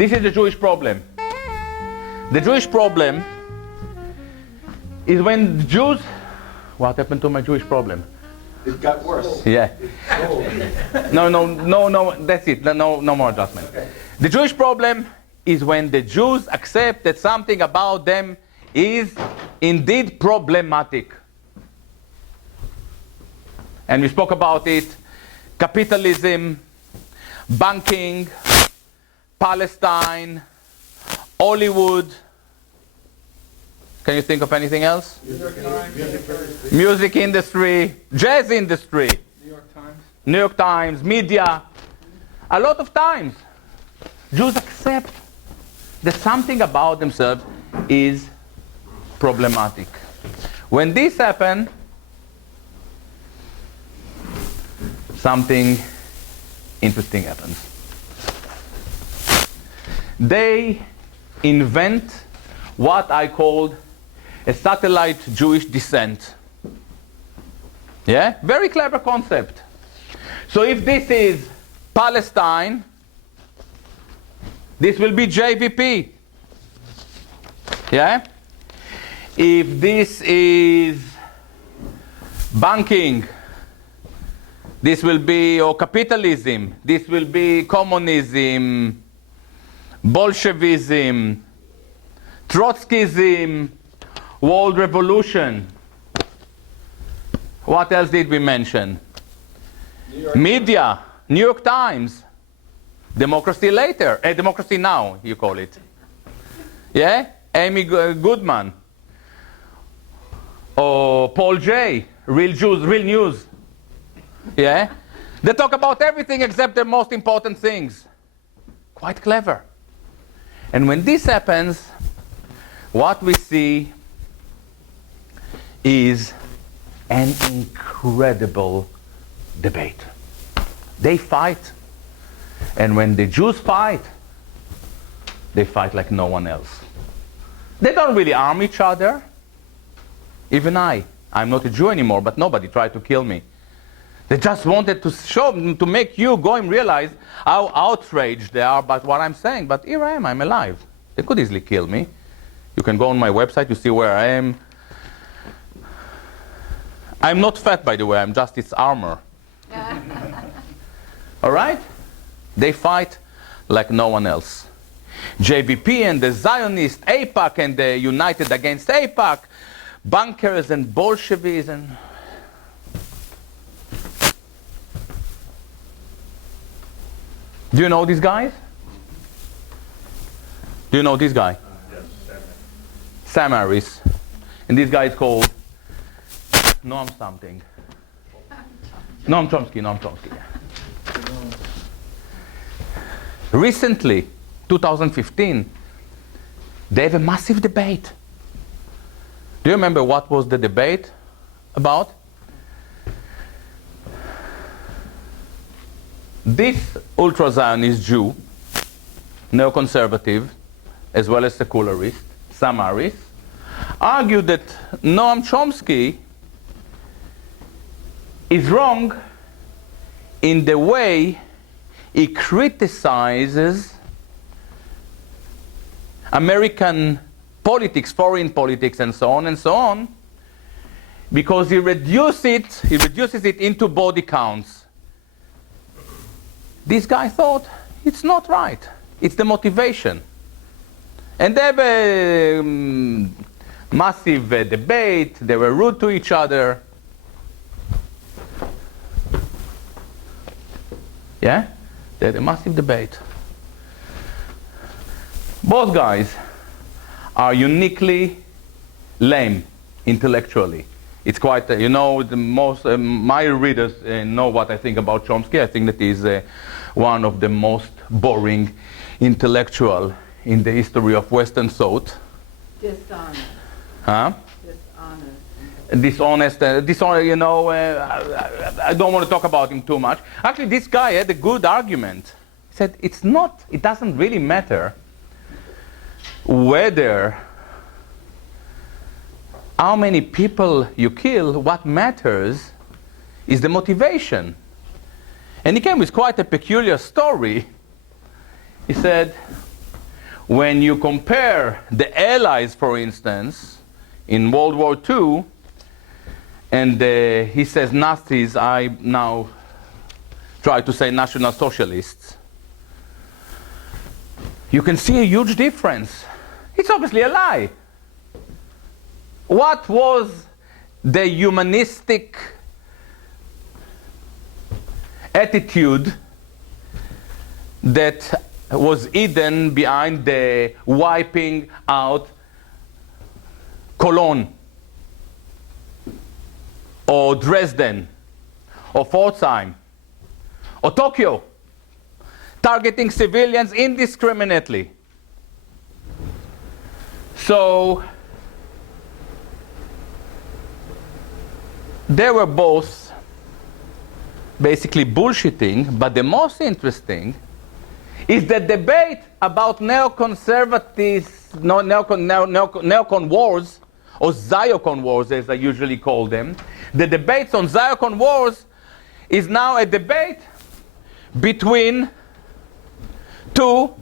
This is the Jewish problem. The Jewish problem is when the Jews... What happened to my Jewish problem? It got worse. Yeah. No, that's it. No more adjustment. Okay. The Jewish problem is when the Jews accept that something about them is indeed problematic. And we spoke about it. Capitalism, banking, Palestine, Hollywood. Can you think of anything else? Music industry, jazz industry. New York Times, media. A lot of times, Jews accept that something about themselves is problematic. When this happens, something interesting happens. They invent what I called a satellite Jewish descent. Yeah? Very clever concept. So if this is Palestine, this will be JVP. Yeah? If this is banking, this will be, or capitalism, this will be communism, Bolshevism, Trotskyism, World Revolution. What else did we mention? Media, New York Times, Democracy Later, Democracy Now, you call it. Yeah? Amy Goodman. Or Paul J. Real Jews, Real News. Yeah? They talk about everything except the most important things. Quite clever. And when this happens, what we see is an incredible debate. They fight. And when the Jews fight, they fight like no one else. They don't really arm each other. Even I'm not a Jew anymore, but nobody tried to kill me. They just wanted to show, to make you go and realize how outraged they are about what I'm saying. But here I am, I'm alive. They could easily kill me. You can go on my website, you see where I am. I'm not fat, by the way, I'm just its armor. All right? They fight like no one else. JVP and the Zionist, AIPAC and the United Against AIPAC, bankers and Bolsheviks and... Do you know these guys? Do you know this guy? Yes, Sam Harris. And this guy is called Noam something. Noam Chomsky. Recently, 2015, they have a massive debate. Do you remember what was the debate about? This ultra-Zionist Jew, neoconservative, as well as secularist, Sam Harris, argued that Noam Chomsky is wrong in the way he criticizes American politics, foreign politics, and so on, because he reduces it into body counts. This guy thought it's not right. It's the motivation. And they have a massive debate. They were rude to each other. Yeah? They had a massive debate. Both guys are uniquely lame intellectually. It's quite, the most, my readers know what I think about Chomsky. I think that he's one of the most boring intellectual in the history of Western thought. Dishonest. Huh? Dishonest. Dishonest, I don't want to talk about him too much. Actually, this guy had a good argument. He said, it doesn't really matter whether how many people you kill. What matters is the motivation. And he came with quite a peculiar story. He said, when you compare the Allies, for instance, in World War II, and he says Nazis, I now try to say National Socialists, you can see a huge difference. It's obviously a lie. What was the humanistic attitude that was hidden behind the wiping out Cologne or Dresden or Pforzheim or Tokyo, targeting civilians indiscriminately? So they were both basically bullshitting, but the most interesting is the debate about neocon wars, or Ziocon wars as I usually call them. The debates on Ziocon wars is now a debate between two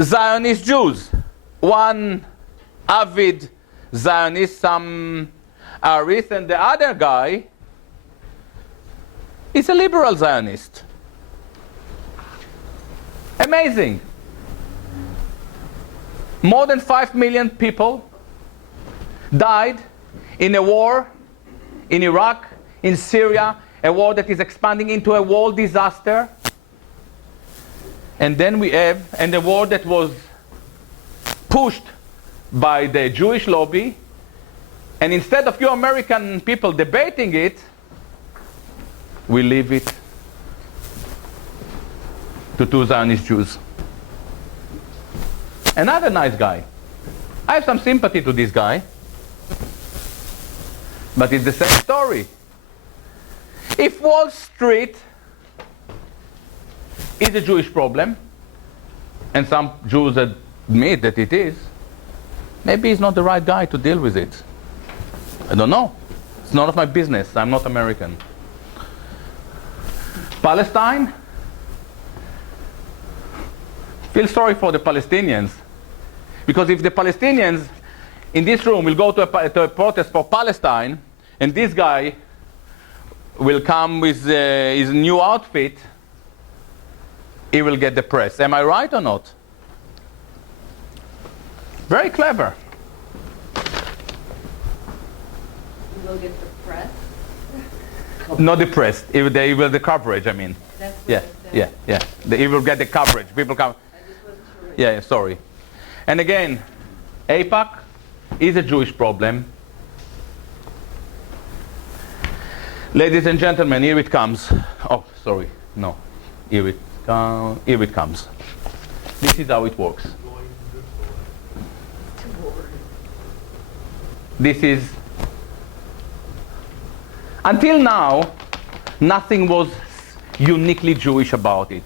Zionist Jews. One avid Zionist, some Arist, and the other guy is a liberal Zionist. Amazing. More than 5 million people died in a war in Iraq, in Syria, a war that is expanding into a world disaster. And then we have, and a war that was pushed by the Jewish lobby. And instead of you American people debating it, we leave it to two Zionist Jews. Another nice guy. I have some sympathy to this guy, but it's the same story. If Wall Street is a Jewish problem, and some Jews admit that it is, maybe he's not the right guy to deal with it. I don't know. It's none of my business. I'm not American. Palestine? Feel sorry for the Palestinians. Because if the Palestinians in this room will go to a protest for Palestine, and this guy will come with his new outfit, he will get the press. Am I right or not? Very clever. He will get the press? Not the press. He will the coverage, I mean. That's what Yeah, it said. yeah. He will get the coverage. People come. I just wasn't sure. Yeah, sorry. And again, AIPAC is a Jewish problem. Ladies and gentlemen, here it comes. Oh, sorry. No. Here it comes. This is how it works. This is... Until now, nothing was uniquely Jewish about it.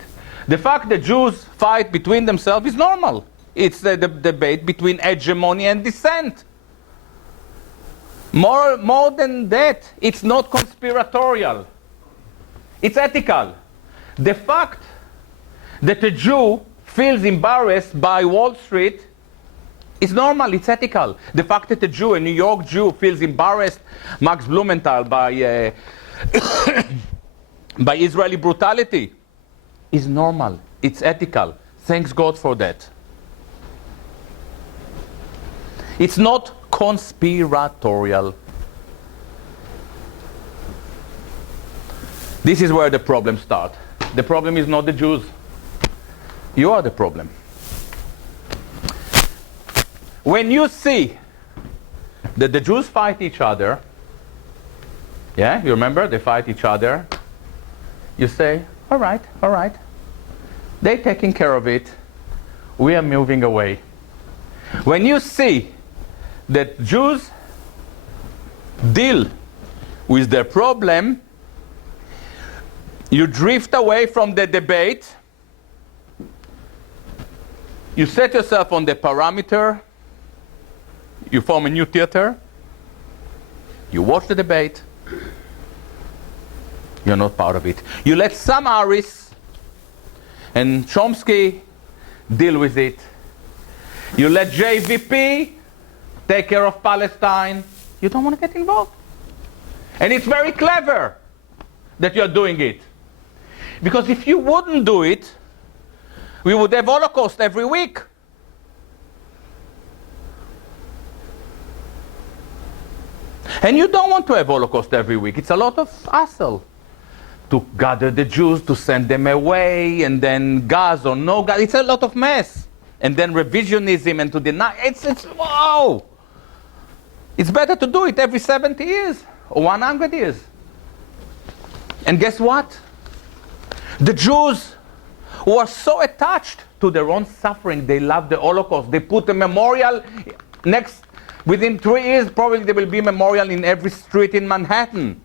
The fact that Jews fight between themselves is normal. It's the debate between hegemony and dissent. More than that, it's not conspiratorial. It's ethical. The fact that a Jew feels embarrassed by Wall Street is normal, it's ethical. The fact that a Jew, a New York Jew, feels embarrassed, Max Blumenthal, by by Israeli brutality, is normal. It's ethical. Thanks God for that. It's not conspiratorial. This is where the problems start. The problem is not the Jews. You are the problem. When you see that the Jews fight each other, yeah, you remember, they fight each other, you say, all right, they're taking care of it, we are moving away. When you see that Jews deal with their problem, you drift away from the debate, you set yourself on the parameter, you form a new theater, you watch the debate, you're not part of it. You let some Aris and Chomsky deal with it. You let JVP take care of Palestine. You don't want to get involved. And it's very clever that you're doing it. Because if you wouldn't do it, we would have Holocaust every week. And you don't want to have Holocaust every week. It's a lot of hassle to gather the Jews, to send them away, and then gas or no gas. It's a lot of mess. And then revisionism and to deny. It's wow. It's better to do it every 70 years or 100 years. And guess what? The Jews who are so attached to their own suffering, they love the Holocaust. They put a memorial within 3 years, probably there will be a memorial in every street in Manhattan.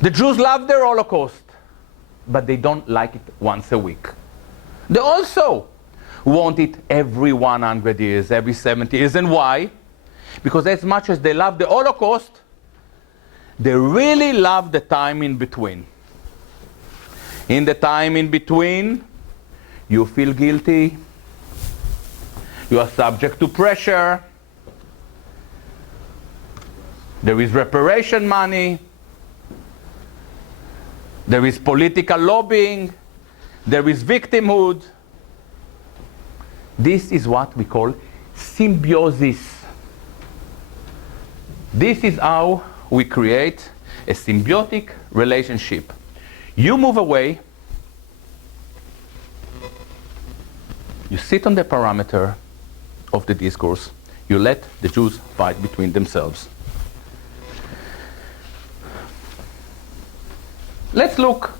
The Jews love their Holocaust, but they don't like it once a week. They also want it every 100 years, every 70 years. And why? Because as much as they love the Holocaust, they really love the time in between. In the time in between, you feel guilty. You are subject to pressure. There is reparation money. There is political lobbying. There is victimhood. This is what we call symbiosis. This is how we create a symbiotic relationship. You move away. You sit on the parameter of the discourse. You let the Jews fight between themselves. Let's look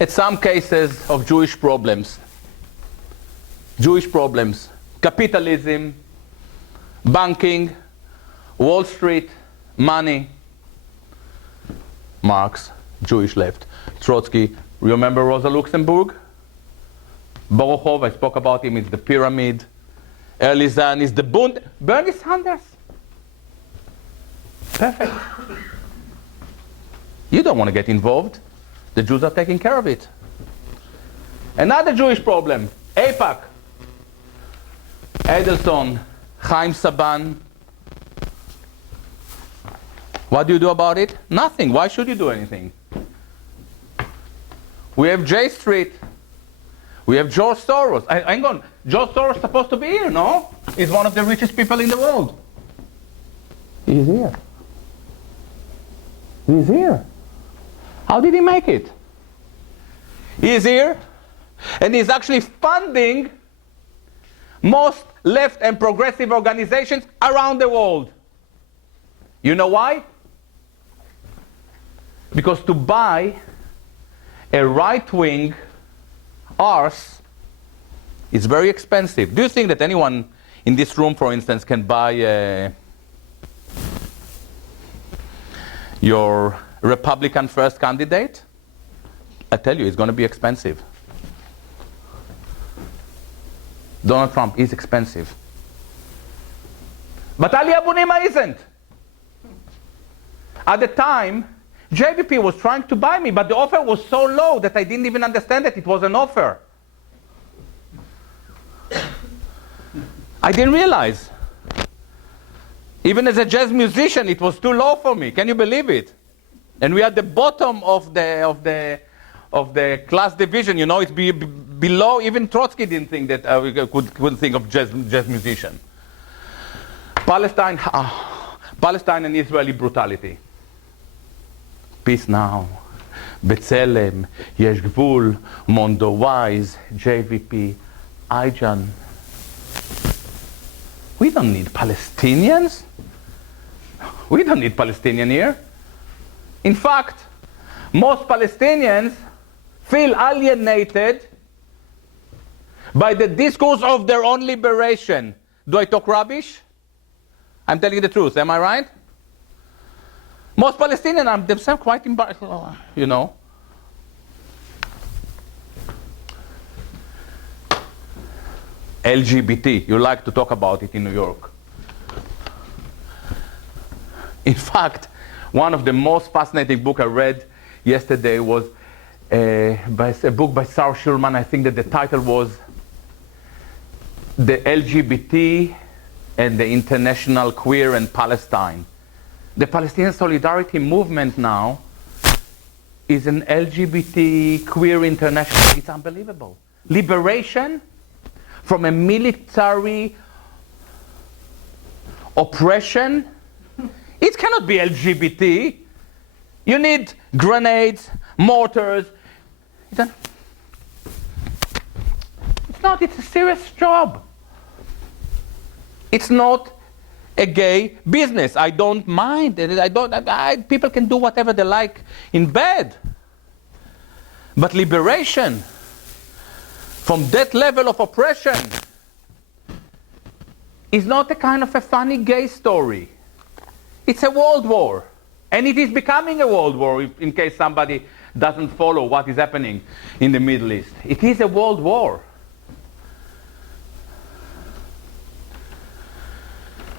at some cases of Jewish problems. Jewish problems. Capitalism, banking, Wall Street, money. Marx, Jewish left. Trotsky, remember Rosa Luxemburg? Borochov, I spoke about him, is the pyramid. Early-Zionism is the Bund. Bernie Sanders. Perfect. You don't want to get involved. The Jews are taking care of it. Another Jewish problem, AIPAC. Edelson, Chaim Saban. What do you do about it? Nothing. Why should you do anything? We have J Street. We have George Soros. Hang on. George Soros is supposed to be here, no? He's one of the richest people in the world. He's here. He's here. How did he make it? He's here, and he's actually funding most left and progressive organizations around the world. You know why? Because to buy a right-wing arse is very expensive. Do you think that anyone in this room, for instance, can buy your Republican first candidate? I tell you, it's going to be expensive. Donald Trump is expensive. But Ali Abunimah isn't. At the time, JVP was trying to buy me, but the offer was so low that I didn't even understand that it was an offer. I didn't realize. Even as a jazz musician, it was too low for me. Can you believe it? And we are at the bottom of the class division. You know, it's below. Even Trotsky didn't think that we couldn't think of jazz musician. Palestine and Israeli brutality. Peace Now, B'Tselem, Yesh Gvul, Mondo Wise, JVP, IJAN. We don't need Palestinians. We don't need Palestinians here. In fact, most Palestinians feel alienated by the discourse of their own liberation. Do I talk rubbish? I'm telling you the truth, am I right? Most Palestinians are themselves quite embarrassed, you know. LGBT, you like to talk about it in New York. In fact, one of the most fascinating books I read yesterday was a book by Sarah Schulman. I think that the title was the LGBT and the international queer and Palestine. The Palestinian Solidarity Movement now is an LGBT queer international. It's unbelievable. Liberation from a military oppression. It cannot be LGBT. You need grenades, mortars. It's not, it's a serious job. It's not a gay business. I don't mind. People can do whatever they like in bed. But liberation from that level of oppression is not a kind of a funny gay story. It's a world war. And it is becoming a world war, in case somebody doesn't follow what is happening in the Middle East. It is a world war.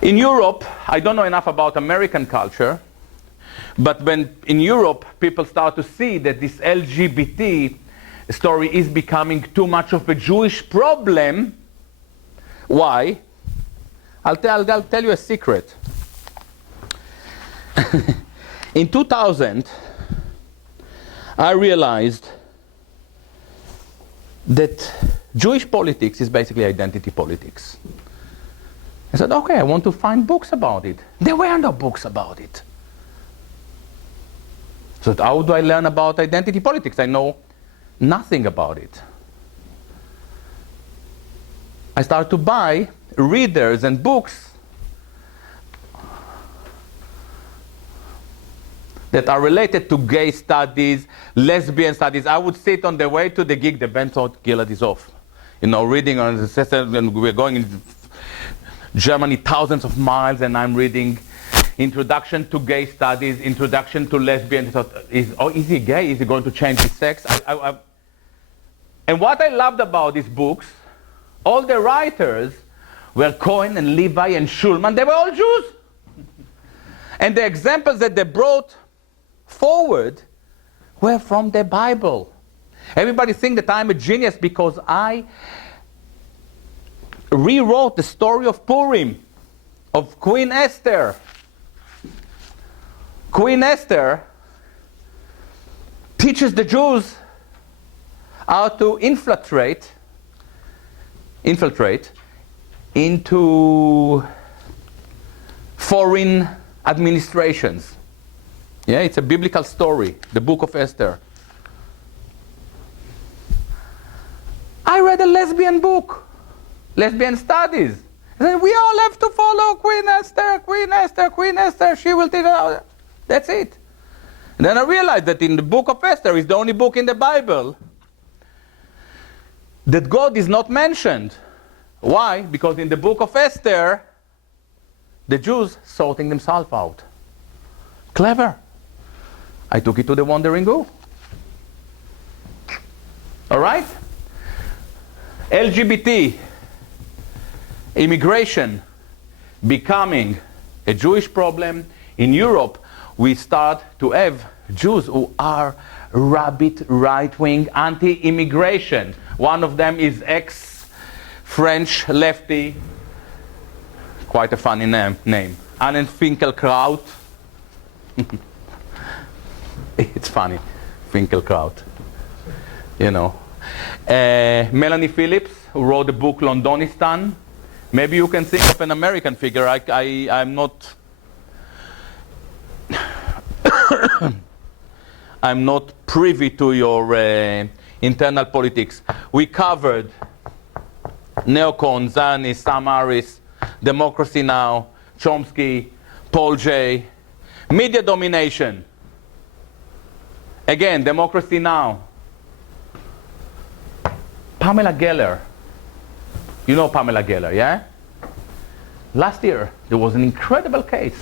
In Europe, I don't know enough about American culture, but when in Europe people start to see that this LGBT story is becoming too much of a Jewish problem, why? I'll tell you a secret. In 2000, I realized that Jewish politics is basically identity politics. I said, okay, I want to find books about it. There were no books about it. So how do I learn about identity politics? I know nothing about it. I started to buy readers and books that are related to gay studies, lesbian studies. I would sit on the way to the gig, the band thought Gilad is off. Reading on the system, and we're going in Germany thousands of miles, and I'm reading Introduction to Gay Studies, Introduction to Lesbian. I thought, is he gay? Is he going to change his sex? And what I loved about these books, all the writers were Cohen and Levi and Schulman. They were all Jews. And the examples that they brought forward were from the Bible. Everybody thinks that I'm a genius because I rewrote the story of Purim, of Queen Esther. Queen Esther teaches the Jews how to infiltrate into foreign administrations. Yeah, it's a biblical story, the book of Esther. I read a lesbian book, lesbian studies. I said, we all have to follow Queen Esther, Queen Esther, Queen Esther. She will teach us. That's it. And then I realized that in the book of Esther is the only book in the Bible that God is not mentioned. Why? Because in the book of Esther, the Jews sorting themselves out. Clever. I took it to the Wandering Jew. All right? LGBT, immigration, becoming a Jewish problem. In Europe, we start to have Jews who are rabid, right-wing, anti-immigration. One of them is ex-French lefty, quite a funny name, Alan Finkielkraut. It's funny, Finkielkraut. Melanie Phillips, who wrote the book Londonistan. Maybe you can think of an American figure. I'm not I'm not privy to your internal politics. We covered neocon, Zionist, Sam Harris, Democracy Now!, Chomsky, Paul Jay, media domination. Again, Democracy Now!, Pamela Geller. You know Pamela Geller, yeah? Last year, there was an incredible case.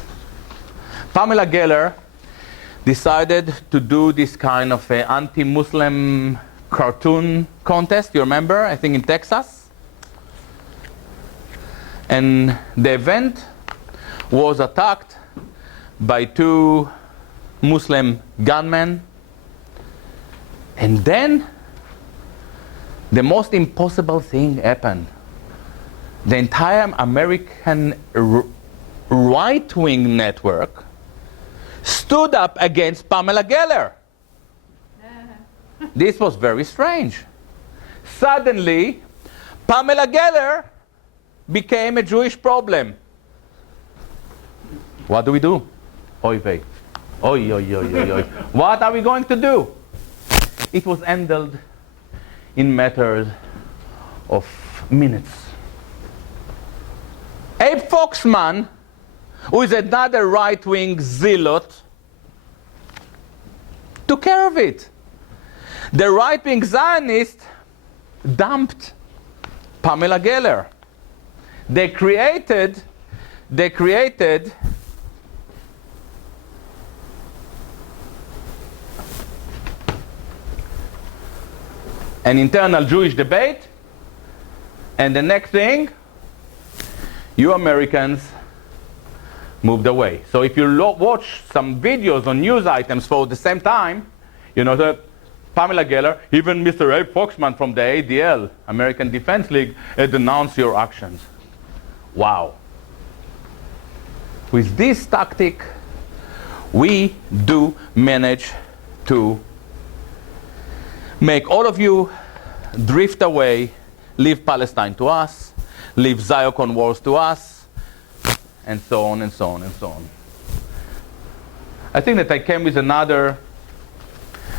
Pamela Geller decided to do this kind of anti-Muslim cartoon contest. You remember? I think in Texas. And the event was attacked by two Muslim gunmen. And then the most impossible thing happened. the entire American right-wing network stood up against Pamela Geller. This was very strange. Suddenly, Pamela Geller became a Jewish problem. What do we do? Oy vey. Oy, oy, oy, oy, oy. What are we going to do? It was handled in matters of minutes. Abe Foxman, who is another right-wing zealot, took care of it. The right-wing Zionist dumped Pamela Geller. They created an internal Jewish debate, and the next thing, you Americans moved away. So if you watch some videos on news items for the same time, you know that Pamela Geller, even Mr. Abe Foxman from the ADL, American Defense League, denounced your actions. Wow. With this tactic, we do manage to make all of you drift away, leave Palestine to us, leave Zion wars to us, and so on and so on and so on. I think that I came with another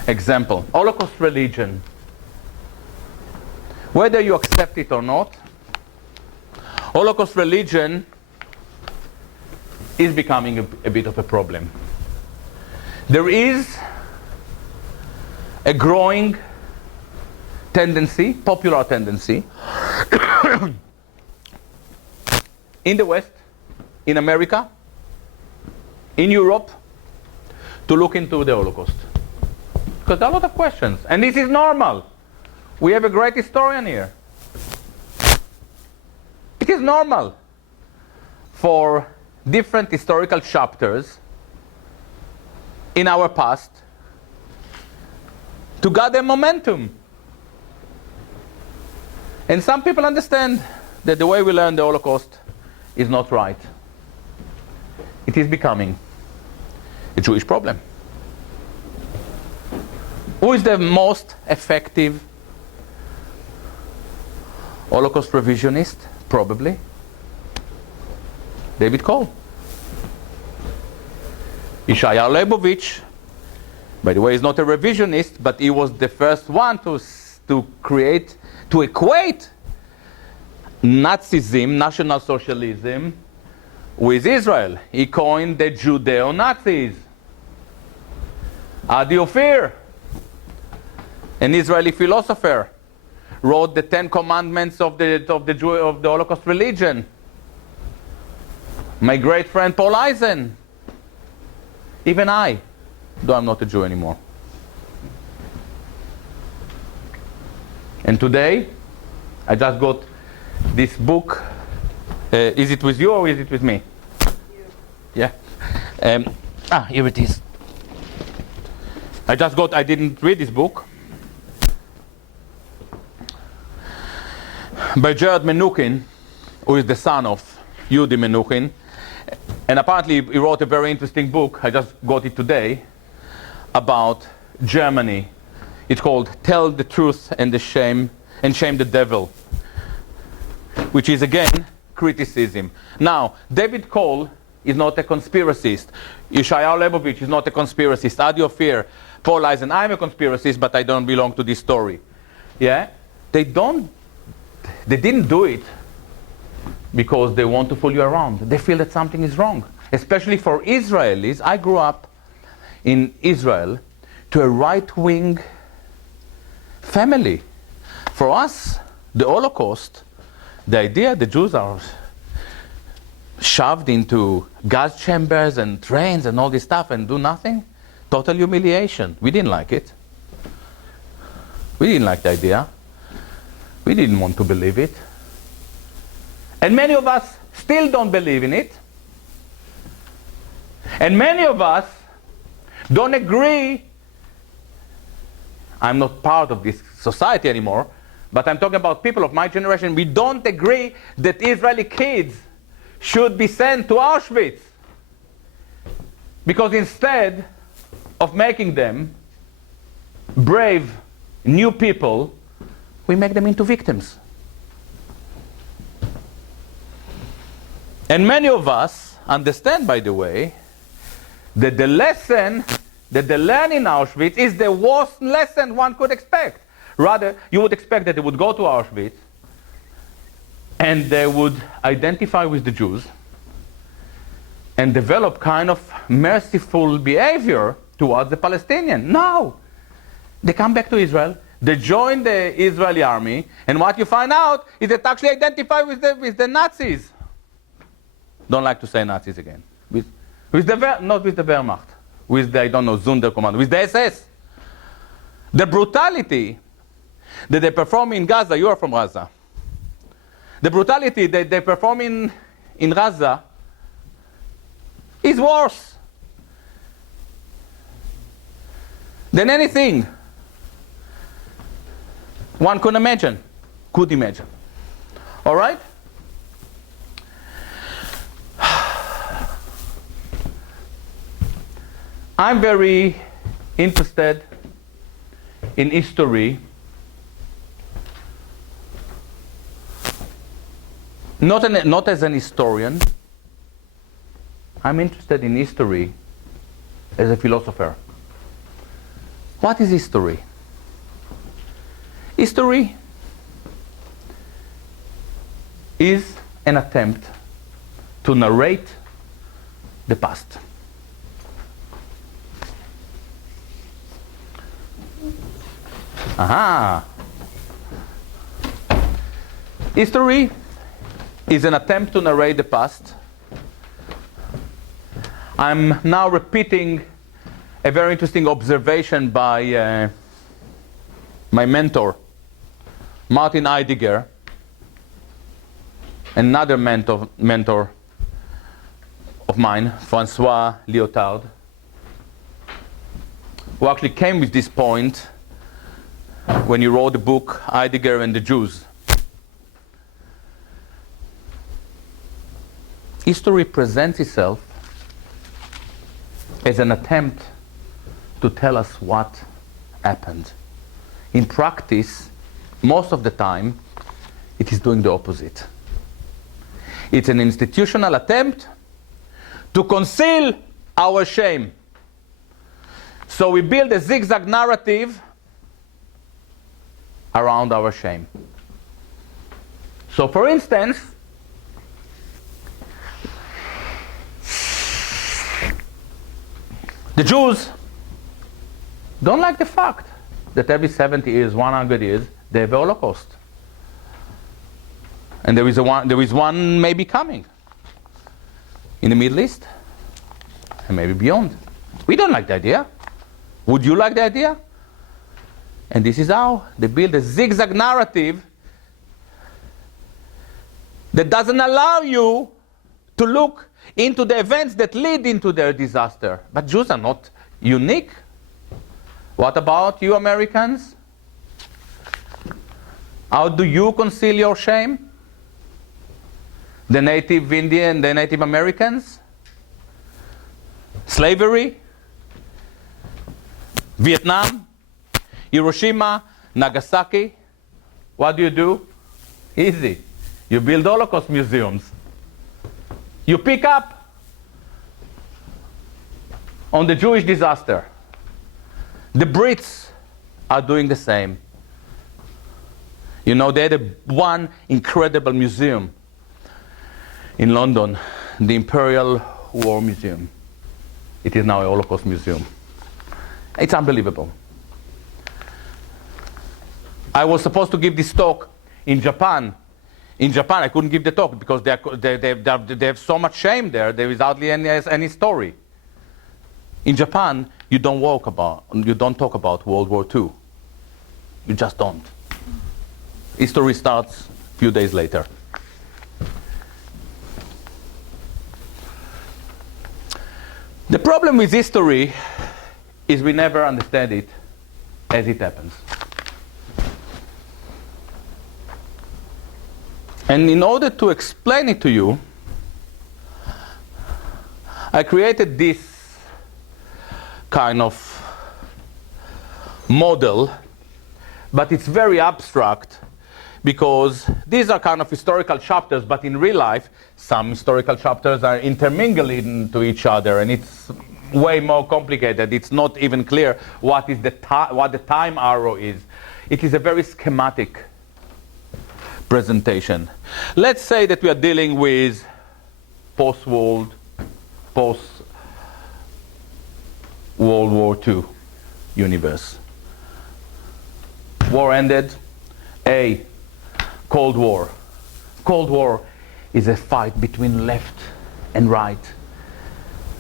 example. Holocaust religion. Whether you accept it or not, Holocaust religion is becoming a bit of a problem. There is a growing tendency, popular tendency, in the West, in America, in Europe, to look into the Holocaust. Because there are a lot of questions. And this is normal. We have a great historian here. It is normal for different historical chapters in our past to gather momentum. And some people understand that the way we learn the Holocaust is not right. It is becoming a Jewish problem. Who is the most effective Holocaust revisionist? Probably David Cole. Yeshayahu Leibovich, by the way, is not a revisionist, but he was the first one to equate Nazism, National Socialism, with Israel. He coined the Judeo-Nazis. Adi Ophir, an Israeli philosopher, wrote the 10 Commandments of the Holocaust religion. My great friend Paul Eisen. Even I, though I'm not a Jew anymore. And today, I just got this book. Is it with you or is it with me? You. Yeah. Here it is. I didn't read this book. By Gilad Menuhin, who is the son of Yehudi Menuhin. And apparently he wrote a very interesting book, I just got it today, about Germany. It's called Tell the Truth and Shame the Devil, which is again criticism. Now, David Cole is not a conspiracist. Yeshayahu Leibovich is not a conspiracist. Adi Ophir, Paul Eisen, I'm a conspiracist, but I don't belong to this story. Yeah? They didn't do it because they want to fool you around. They feel that something is wrong. Especially for Israelis. I grew up in Israel to a right-wing family. For us, the Holocaust, the idea the Jews are shoved into gas chambers and trains and all this stuff and do nothing, total humiliation. We didn't like it. We didn't like the idea. We didn't want to believe it. And many of us still don't believe in it. And many of us don't agree. I'm not part of this society anymore, but I'm talking about people of my generation, we don't agree that Israeli kids should be sent to Auschwitz. Because instead of making them brave new people, we make them into victims. And many of us understand, by the way, that the lesson that they learn in Auschwitz is the worst lesson one could expect. Rather, you would expect that they would go to Auschwitz and they would identify with the Jews and develop kind of merciful behavior towards the Palestinians. No! They come back to Israel, they join the Israeli army, and what you find out is that they actually identify with the Nazis. Don't like to say Nazis again. Not with the Wehrmacht. With the, I don't know, Sonderkommando. With the SS. The brutality that they perform in Gaza, you are from Gaza. The brutality that they perform in Gaza is worse than anything one could imagine. All right? I'm very interested in history, not as an historian. I'm interested in history as a philosopher. What is history? History is an attempt to narrate the past. Aha! History is an attempt to narrate the past. I'm now repeating a very interesting observation by my mentor, Martin Heidegger, another mentor of mine, Francois Lyotard, who actually came with this point when he wrote the book Heidegger and the Jews. History presents itself as an attempt to tell us what happened. In practice, most of the time, it is doing the opposite. It's an institutional attempt to conceal our shame. So we build a zigzag narrative around our shame. So for instance, the Jews don't like the fact that every 70 years, 100 years, they have a Holocaust. And there is one maybe coming in the Middle East and maybe beyond. We don't like the idea. Would you like the idea? And this is how they build a zigzag narrative that doesn't allow you to look into the events that lead into their disaster. But Jews are not unique. What about you Americans? How do you conceal your shame? The native Indian, the Native Americans? Slavery? Vietnam? Hiroshima? Nagasaki? What do? Easy. You build Holocaust museums. You pick up on the Jewish disaster. The Brits are doing the same. You know, they had one incredible museum in London, the Imperial War Museum. It is now a Holocaust museum. It's unbelievable. I was supposed to give this talk in Japan. In Japan, I couldn't give the talk because they have so much shame there. There is hardly any story. In Japan, you don't talk about World War II. You just don't. History starts a few days later. The problem with history is we never understand it as it happens. And in order to explain it to you, I created this kind of model, but it's very abstract because these are kind of historical chapters, but in real life, some historical chapters are intermingled into each other, and it's way more complicated. It's not even clear what the time arrow is. It is a very schematic presentation. Let's say that we are dealing with post-World War II universe. War ended. Cold War. Cold War is a fight between left and right.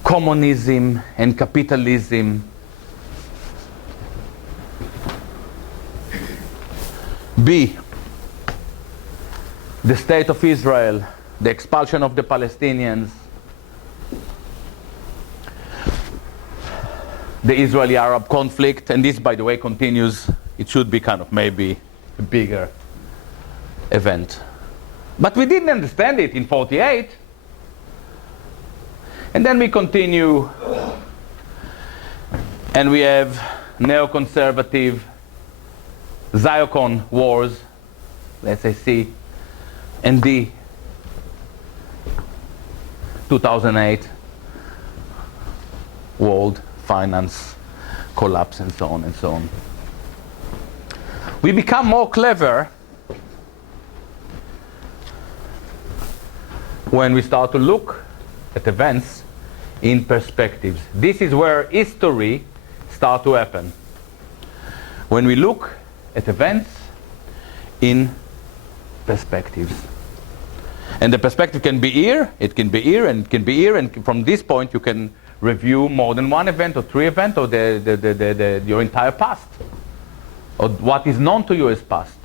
Communism and capitalism. B, the state of Israel, the expulsion of the Palestinians, the Israeli-Arab conflict, and this, by the way, continues. It should be kind of maybe a bigger event. But we didn't understand it in 48. And then we continue, and we have neoconservative Ziocon wars, let's say C, and D, 2008, world finance collapse, and so on and so on. We become more clever when we start to look at events in perspectives. This is where history starts to happen. When we look at events in perspectives. And the perspective can be here, it can be here, and it can be here, and from this point you can review more than one event or three events or your entire past, or what is known to you as past.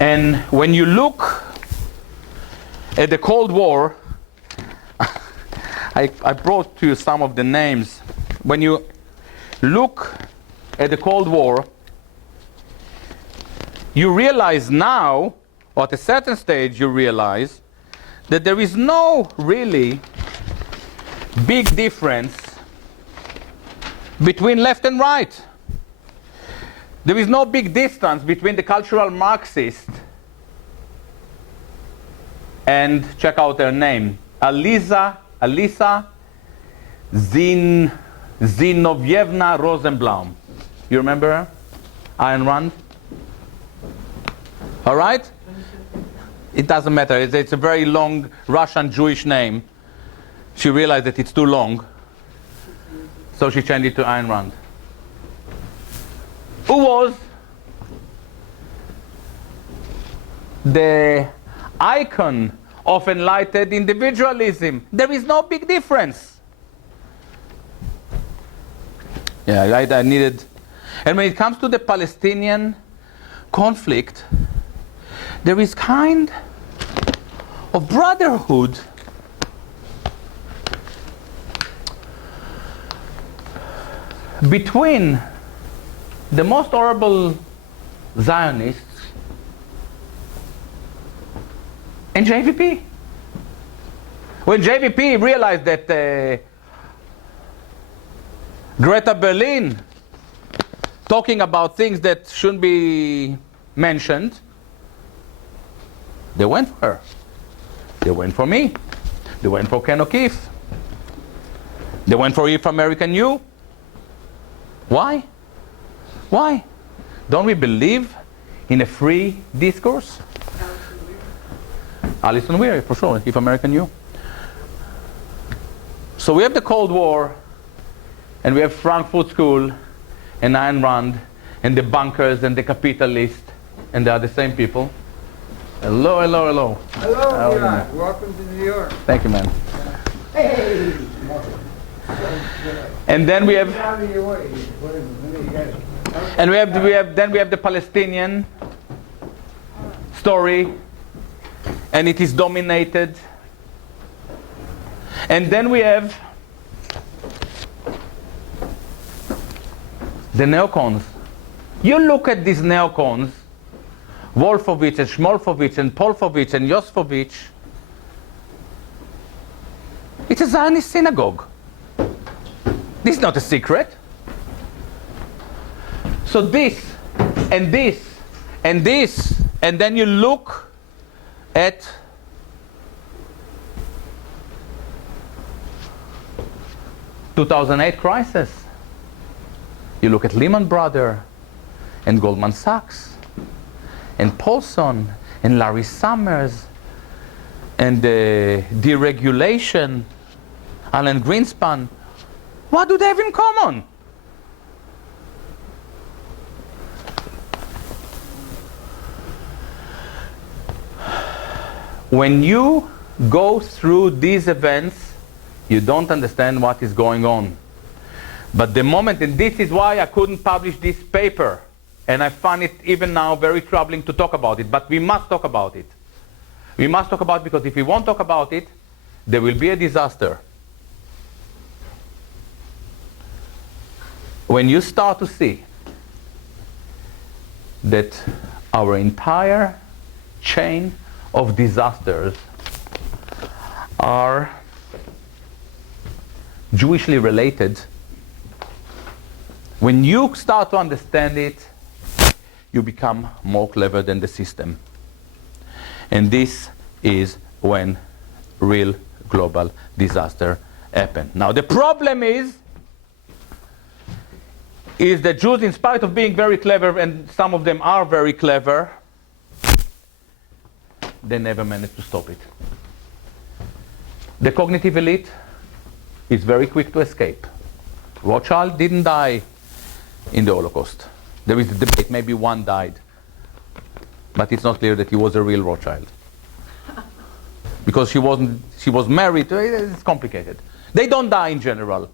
And when you look at the Cold War, I brought to you some of the names. When you look at the Cold War, you realize now, or at a certain stage you realize, that there is no really big difference between left and right. There is no big distance between the cultural Marxist and, check out her name, Alisa Zinovievna Rosenbaum. You remember her? Ayn Rand? All right? It doesn't matter. It's a very long Russian Jewish name. She realized that it's too long, so she changed it to Ayn Rand. Who was the icon of enlightened individualism? There is no big difference. Yeah, right, I needed. And when it comes to the Palestinian conflict, there is kind of brotherhood between the most horrible Zionists and JVP. When JVP realized that Greta Berlin talking about things that shouldn't be mentioned, they went for her. They went for me. They went for Ken O'Keefe. They went for If America Knew. Why? Why? Don't we believe in a free discourse? Alison Weir, for sure, If America Knew. So we have the Cold War, and we have Frankfurt School, and Ayn Rand, and the bankers, and the capitalists, and they are the same people. Hello, hello, hello. Hello, Gilad. Welcome to New York. Thank you, man. Hey! And then we have, Out of your way. and we have the Palestinian story, and it is dominated. And then we have the neocons, You look at these neocons, Wolfowitz and Shmolfowitz and Polfowitz and Yosfovich. It's a Zionist synagogue. This is not a secret. So this, and this, and this, and then you look at the 2008 crisis. You look at Lehman Brothers, and Goldman Sachs, and Paulson, and Larry Summers, and deregulation, Alan Greenspan. What do they have in common? When you go through these events, you don't understand what is going on. But the moment, and this is why I couldn't publish this paper, and I find it even now very troubling to talk about it, but we must talk about it. We must talk about it, because if we won't talk about it, there will be a disaster. When you start to see that our entire chain of disasters are Jewishly related, when you start to understand it, you become more clever than the system. And this is when real global disaster happen. Now the problem is that Jews, in spite of being very clever, and some of them are very clever, they never managed to stop it. The cognitive elite is very quick to escape. Rothschild didn't die in the Holocaust. There is a debate, maybe one died. But it's not clear that he was a real Rothschild. Because she was married, it's complicated. They don't die in general.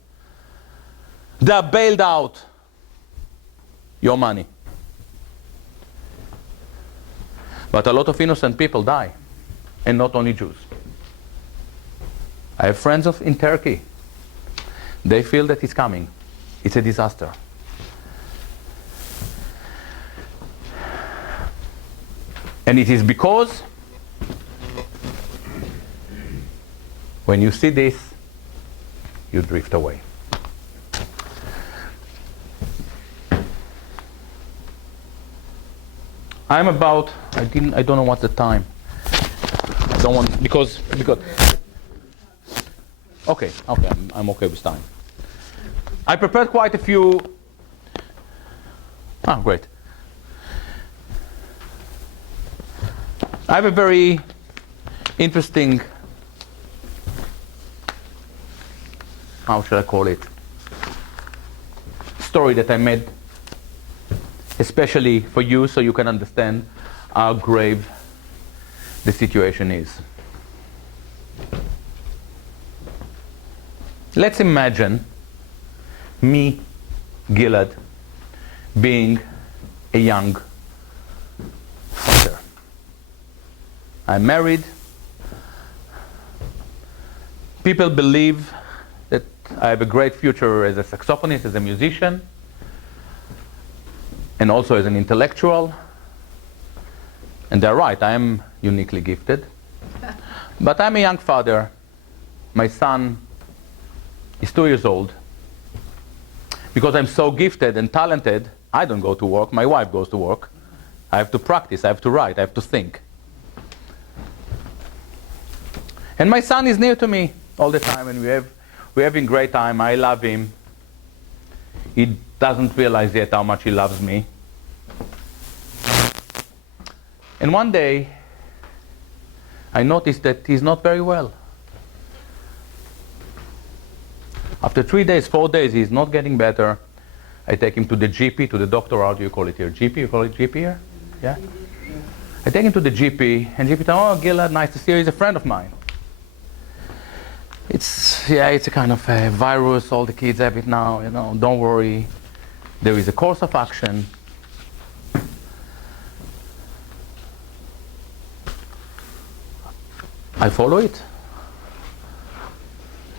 They are bailed out. Your money. But a lot of innocent people die. And not only Jews. I have friends in Turkey. They feel that it's coming. It's a disaster. And it is because when you see this, you drift away. I don't know what's the time. I don't want, because okay, I'm okay with time. I prepared quite a few. Oh, great. I have a very interesting, how should I call it, story that I made especially for you, so you can understand how grave the situation is. Let's imagine me, Gilad, being a young father. I'm married. People believe that I have a great future as a saxophonist, as a musician, and also as an intellectual. And they're right, I am uniquely gifted. But I'm a young father. My son is 2 years old. Because I'm so gifted and talented, I don't go to work, my wife goes to work. I have to practice, I have to write, I have to think. And my son is near to me all the time, and we're having a great time. I love him. He doesn't realize yet how much he loves me. And one day, I noticed that he's not very well. After 3 days, 4 days, he's not getting better. I take him to the GP, to the doctor. How do you call it here? GP? You call it GP here? Yeah? I take him to the GP, and GP tells, "Oh, Gilad, nice to see you. He's a friend of mine." It's a kind of a virus. All the kids have it now. Don't worry. There is a course of action. I follow it.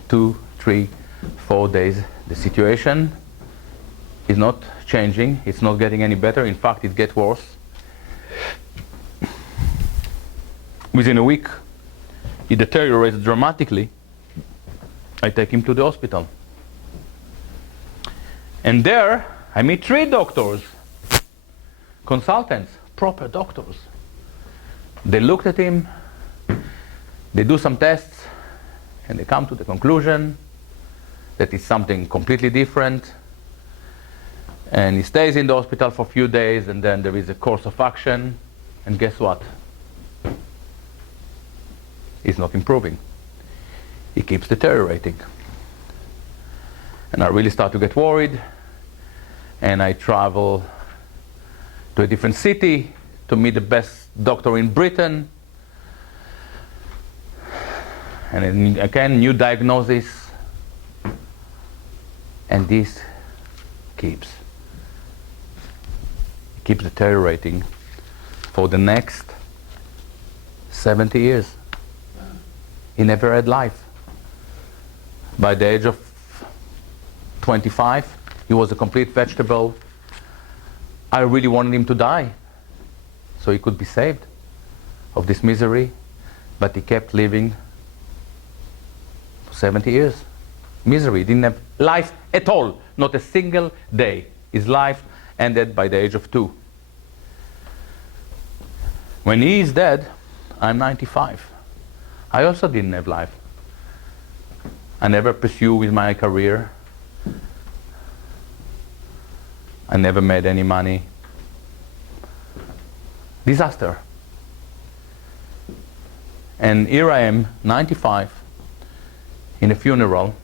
2, 3, 4 days. The situation It's not changing. It's not getting any better. In fact, it gets worse. Within a week, he deteriorates dramatically. I take him to the hospital. And there, I meet 3 doctors, consultants, proper doctors. They looked at him, they do some tests, and they come to the conclusion that it's something completely different. And he stays in the hospital for a few days, and then there is a course of action. And guess what? He's not improving. He keeps deteriorating. And I really start to get worried. And I travel to a different city to meet the best doctor in Britain. And then again, new diagnosis. And this keeps deteriorating for the next 70 years. He never had life. By the age of 25, he was a complete vegetable. I really wanted him to die so he could be saved of this misery, but he kept living for 70 years. Misery, didn't have life at all, not a single day. His life ended by the age of 2. When he is dead, I'm 95. I also didn't have life. I never pursued with my career. I never made any money. Disaster. And here I am, 95, in a funeral.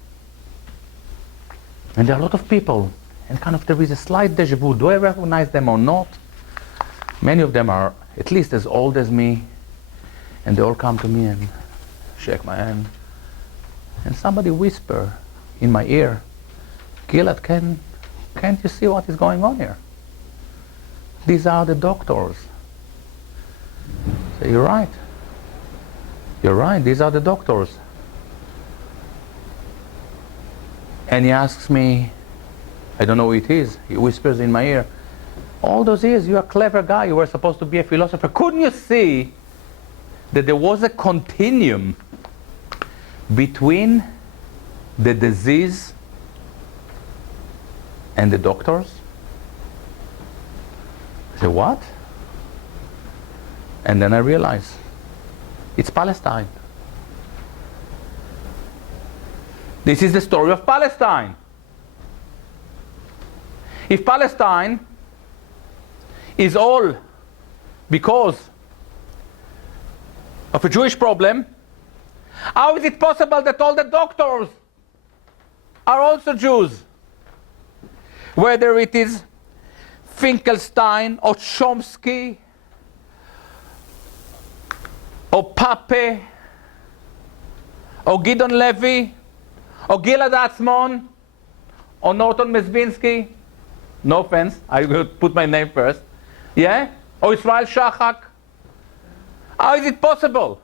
And there are a lot of people. And kind of there is a slight deja vu. Do I recognize them or not? Many of them are at least as old as me. And they all come to me and shake my hand. And somebody whisper in my ear, Gilad, can't you see what is going on here? These are the doctors. So you're right. You're right, these are the doctors. And he asks me, I don't know who it is, he whispers in my ear, all those years you're a clever guy, you were supposed to be a philosopher. Couldn't you see that there was a continuum between the disease and the doctors? I said, what? And then I realized, it's Palestine. This is the story of Palestine. If Palestine is all because of a Jewish problem, how is it possible that all the doctors are also Jews? Whether it is Finkelstein or Chomsky or Pape or Gideon Levy or Gilad Atzmon or Norton Mesvinsky, no offense, I will put my name first, yeah? Or Israel Shachak. How is it possible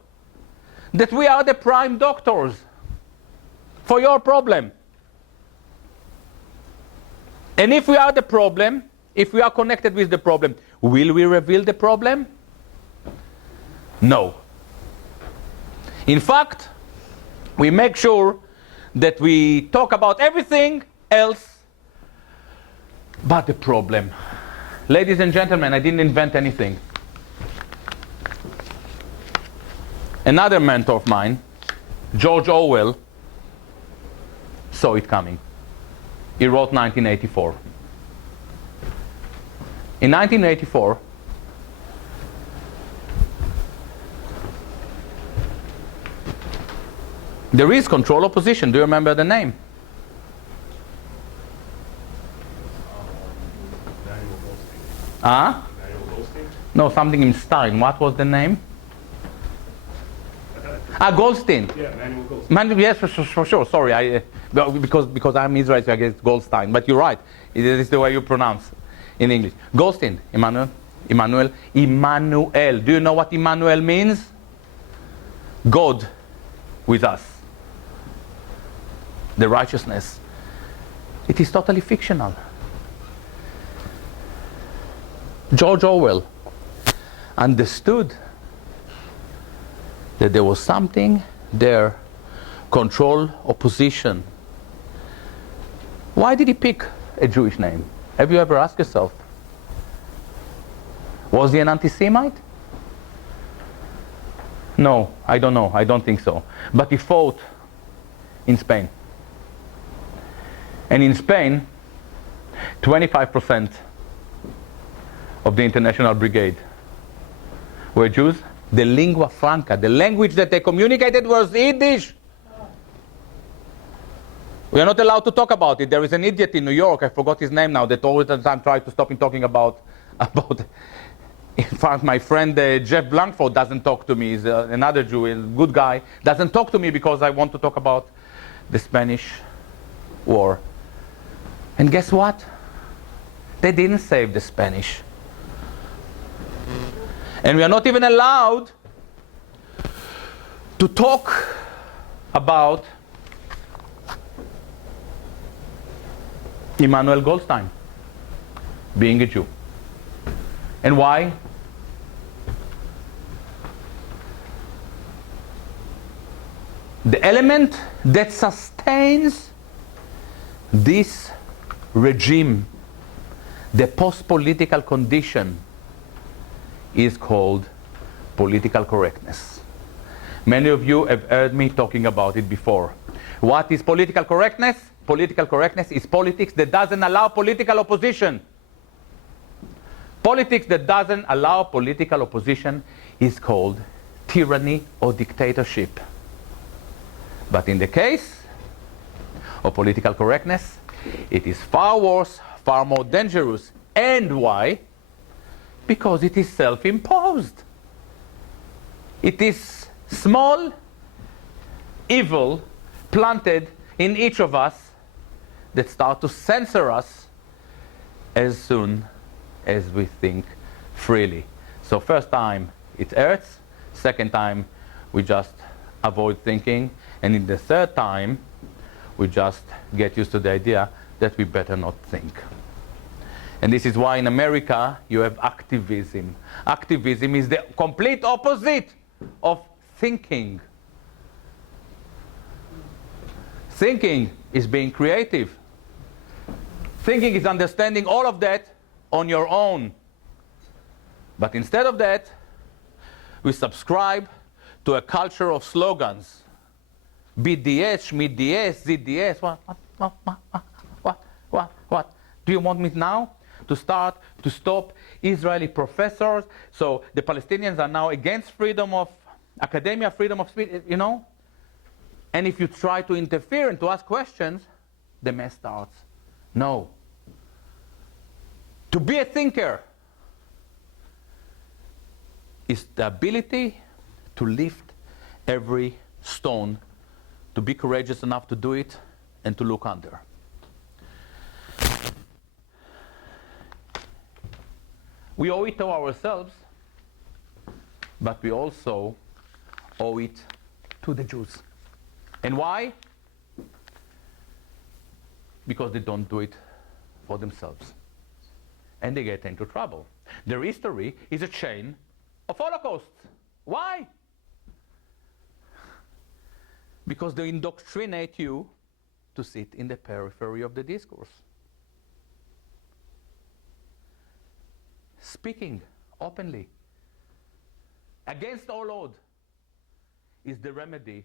that we are the prime doctors for your problem? And if we are the problem, if we are connected with the problem, will we reveal the problem? No. In fact, we make sure that we talk about everything else but the problem. Ladies and gentlemen, I didn't invent anything. Another mentor of mine, George Orwell, saw it coming. He wrote 1984. In 1984, there is control opposition. Do you remember the name? Ah? No, something in Stein. What was the name? Goldstein. Yeah, Manuel Goldstein. Yes, for sure. Sorry, because I'm Israeli, so I guess Goldstein. But you're right. It is the way you pronounce in English. Goldstein, Emmanuel. Do you know what Emmanuel means? God with us. The righteousness. It is totally fictional. George Orwell understood that there was something there, control opposition. Why did he pick a Jewish name? Have you ever asked yourself? Was he an anti-Semite? No, I don't know. I don't think so. But he fought in Spain. And in Spain, 25% of the International Brigade were Jews. The lingua franca, the language that they communicated, was Yiddish. We are not allowed to talk about it. There is an idiot in New York, I forgot his name now, that all the time tries to stop me talking about. In fact, my friend Jeff Blankford doesn't talk to me. He's another Jew, a good guy. Doesn't talk to me because I want to talk about the Spanish War. And guess what? They didn't save the Spanish. And we are not even allowed to talk about Immanuel Goldstein being a Jew. And why? The element that sustains this regime, the post-political condition, is called political correctness. Many of you have heard me talking about it before. What is political correctness? Political correctness is politics that doesn't allow political opposition. Politics that doesn't allow political opposition is called tyranny or dictatorship. But in the case of political correctness, it is far worse, far more dangerous. And why? Because it is self-imposed. It is small evil planted in each of us that start to censor us as soon as we think freely. So first time it hurts, second time we just avoid thinking, and in the third time we just get used to the idea that we better not think. And this is why in America you have activism. Activism is the complete opposite of thinking. Thinking is being creative. Thinking is understanding all of that on your own. But instead of that, we subscribe to a culture of slogans. BDS, MDS, ZDS, what? Do you want me now to start to stop Israeli professors? So the Palestinians are now against freedom of academia, freedom of speech, you know? And if you try to interfere and to ask questions, the mess starts. No. To be a thinker is the ability to lift every stone, to be courageous enough to do it, and to look under. We owe it to ourselves, but we also owe it to the Jews. And why? Because they don't do it for themselves. And they get into trouble. Their history is a chain of holocausts. Why? Because they indoctrinate you to sit in the periphery of the discourse. Speaking openly against all odds is the remedy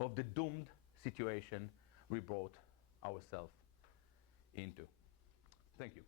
of the doomed situation we brought ourselves into. Thank you.